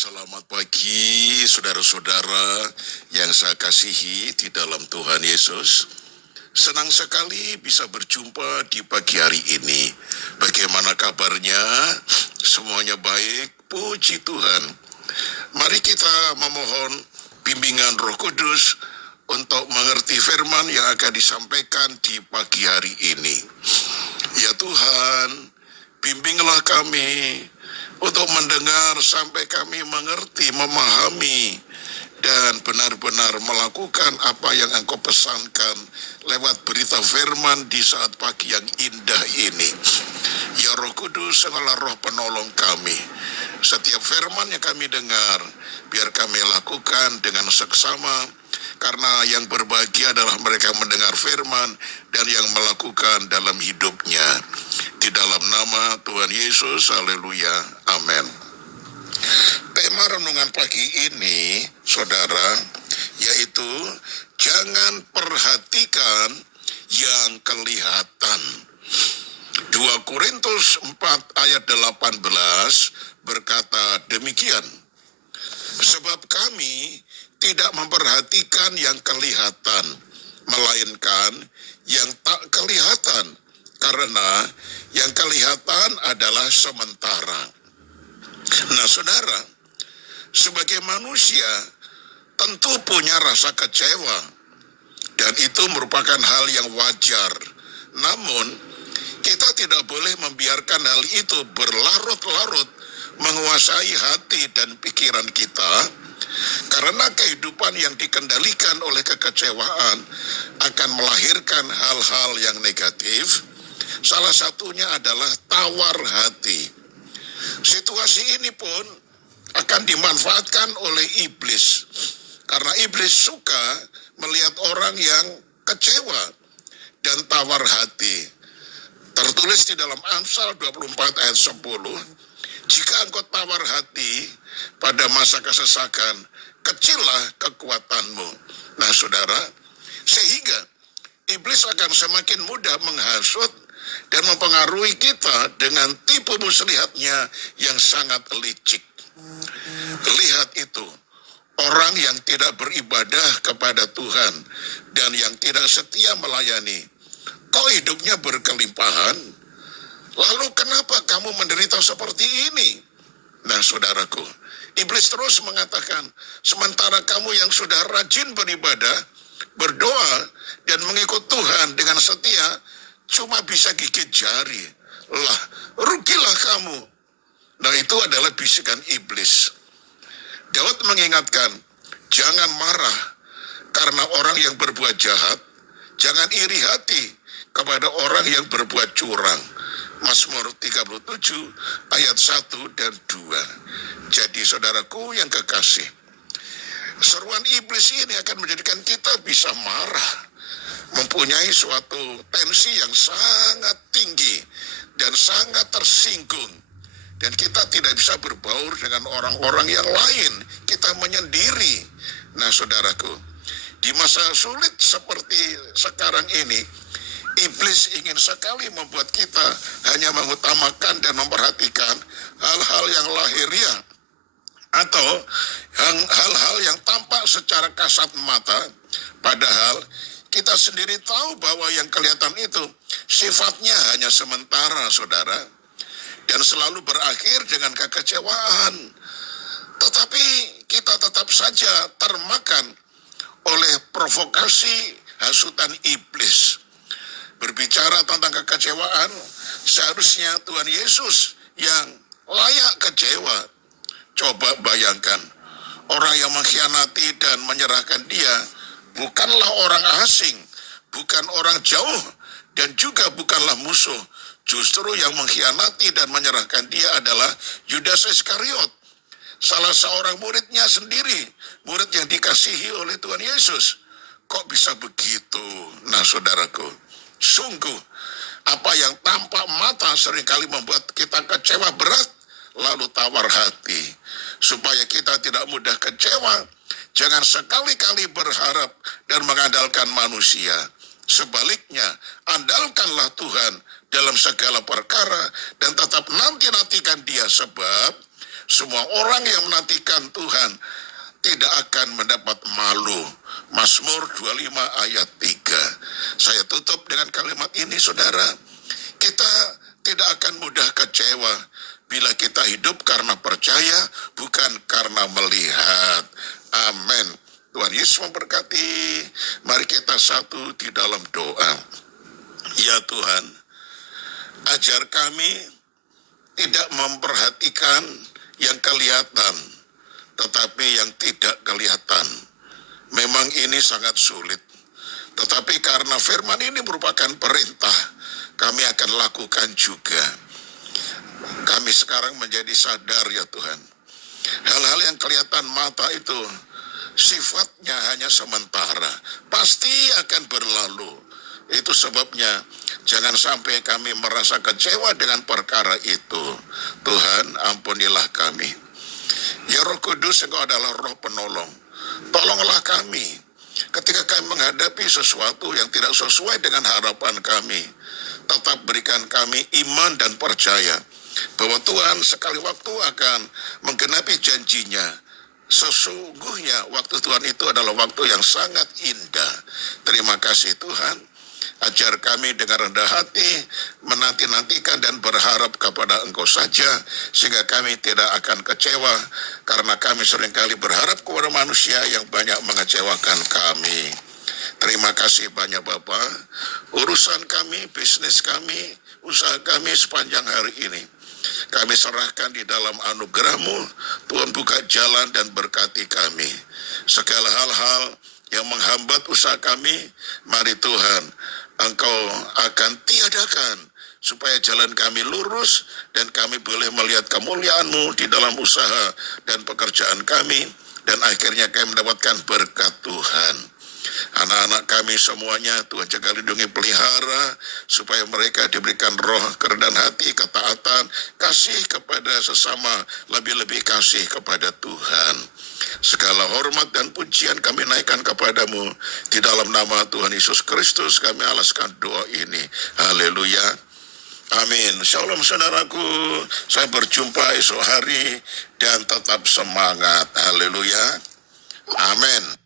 Selamat pagi saudara-saudara yang saya kasihi di dalam Tuhan Yesus. Senang sekali bisa berjumpa di pagi hari ini. Bagaimana kabarnya? Semuanya baik, puji Tuhan. Mari kita memohon bimbingan Roh Kudus untuk mengerti firman yang akan disampaikan di pagi hari ini. Ya Tuhan, bimbinglah kami untuk mendengar sampai kami mengerti, memahami, dan benar-benar melakukan apa yang Engkau pesankan lewat berita firman di saat pagi yang indah ini. Ya Roh Kudus, Engkaulah Roh penolong kami. Setiap firman yang kami dengar, biar kami lakukan dengan seksama, karena yang berbahagia adalah mereka mendengar firman dan yang melakukan dalam hidupnya. Di dalam nama Tuhan Yesus, haleluya, amin. Tema renungan pagi ini, saudara, yaitu jangan perhatikan yang kelihatan. 2 Korintus 4 ayat 18 berkata demikian. Sebab kami tidak memperhatikan yang kelihatan, melainkan yang tak kelihatan, karena yang kelihatan adalah sementara. Nah saudara, sebagai manusia tentu punya rasa kecewa, dan itu merupakan hal yang wajar. Namun kita tidak boleh membiarkan hal itu berlarut-larut menguasai hati dan pikiran kita, karena kehidupan yang dikendalikan oleh kekecewaan akan melahirkan hal-hal yang negatif. Salah satunya adalah tawar hati. Situasi ini pun akan dimanfaatkan oleh iblis, karena iblis suka melihat orang yang kecewa dan tawar hati. Tertulis di dalam Amsal 24 ayat 10, jika engkau tawar hati pada masa kesesakan, kecillah kekuatanmu. Nah saudara, sehingga iblis akan semakin mudah menghasut dan mempengaruhi kita dengan tipu muslihatnya yang sangat licik. Lihat itu, orang yang tidak beribadah kepada Tuhan dan yang tidak setia melayani, kok hidupnya berkelimpahan? Lalu kenapa kamu menderita seperti ini? Nah saudaraku, iblis terus mengatakan, sementara kamu yang sudah rajin beribadah, berdoa, dan mengikut Tuhan dengan setia, cuma bisa gigit jari. Lah, rugilah kamu. Nah itu adalah bisikan iblis. Daud mengingatkan, jangan marah karena orang yang berbuat jahat, jangan iri hati kepada orang yang berbuat curang. Mazmur 37 ayat 1 dan 2. Jadi saudaraku yang kekasih, seruan iblis ini akan menjadikan kita bisa marah, mempunyai suatu tensi yang sangat tinggi dan sangat tersinggung, dan kita tidak bisa berbaur dengan orang-orang yang lain, kita menyendiri. Nah saudaraku, di masa sulit seperti sekarang ini, iblis ingin sekali membuat kita hanya mengutamakan dan memperhatikan hal-hal yang lahiriah, atau hal-hal yang tampak secara kasat mata, padahal kita sendiri tahu bahwa yang kelihatan itu sifatnya hanya sementara, saudara, dan selalu berakhir dengan kekecewaan. Tetapi kita tetap saja termakan oleh provokasi hasutan iblis. Berbicara tentang kekecewaan, seharusnya Tuhan Yesus yang layak kecewa. Coba bayangkan, orang yang mengkhianati dan menyerahkan dia bukanlah orang asing, bukan orang jauh, dan juga bukanlah musuh. Justru yang mengkhianati dan menyerahkan dia adalah Yudas Iskariot, salah seorang muridnya sendiri, murid yang dikasihi oleh Tuhan Yesus. Kok bisa begitu? Nah saudaraku, sungguh apa yang tampak mata seringkali membuat kita kecewa berat, lalu tawar hati. Supaya kita tidak mudah kecewa, jangan sekali-kali berharap dan mengandalkan manusia. Sebaliknya, andalkanlah Tuhan dalam segala perkara dan tetap nanti-nantikan Dia, sebab Semua orang yang menantikan Tuhan tidak akan mendapat malu. Mazmur 25 ayat 3. Saya tutup dengan kalimat ini, saudara. Kita tidak akan mudah kecewa bila kita hidup karena percaya, bukan karena melihat. Amin. Tuhan Yesus memberkati. Mari kita satu di dalam doa. Ya Tuhan, ajar kami tidak memperhatikan yang kelihatan, tetapi yang tidak kelihatan. Memang ini sangat sulit. Tetapi karena firman ini merupakan perintah, kami akan lakukan juga. Kami sekarang menjadi sadar ya Tuhan. Hal-hal yang kelihatan mata itu sifatnya hanya sementara. Pasti akan berlalu. Itu sebabnya jangan sampai kami merasa kecewa dengan perkara itu. Tuhan, ampunilah kami. Ya Roh Kudus, Engkau adalah Roh penolong. Tolonglah kami ketika kami menghadapi sesuatu yang tidak sesuai dengan harapan kami. Tetap berikan kami iman dan percaya bahwa Tuhan sekali waktu akan menggenapi janjinya. Sesungguhnya waktu Tuhan itu adalah waktu yang sangat indah. Terima kasih Tuhan. Ajar kami dengan rendah hati, menanti-nantikan dan berharap kepada Engkau saja, sehingga kami tidak akan kecewa, karena kami seringkali berharap kepada manusia yang banyak mengecewakan kami. Terima kasih banyak Bapak. Urusan kami, bisnis kami, usaha kami sepanjang hari ini, kami serahkan di dalam anugerah-Mu. Tuhan buka jalan dan berkati kami. Segala hal-hal yang menghambat usaha kami, mari Tuhan, Engkau akan tiadakan supaya jalan kami lurus dan kami boleh melihat kemuliaan-Mu di dalam usaha dan pekerjaan kami, dan akhirnya kami mendapatkan berkat Tuhan. Anak-anak kami semuanya Tuhan jaga, lindungi, pelihara, supaya mereka diberikan roh kerendahan hati, ketaatan, kasih kepada sesama, lebih-lebih kasih kepada Tuhan. Segala hormat dan pujian kami naikkan kepadamu. Di dalam nama Tuhan Yesus Kristus kami alaskan doa ini. Haleluya. Amin. Shalom saudaraku. Saya berjumpa esok hari dan tetap semangat. Haleluya. Amin.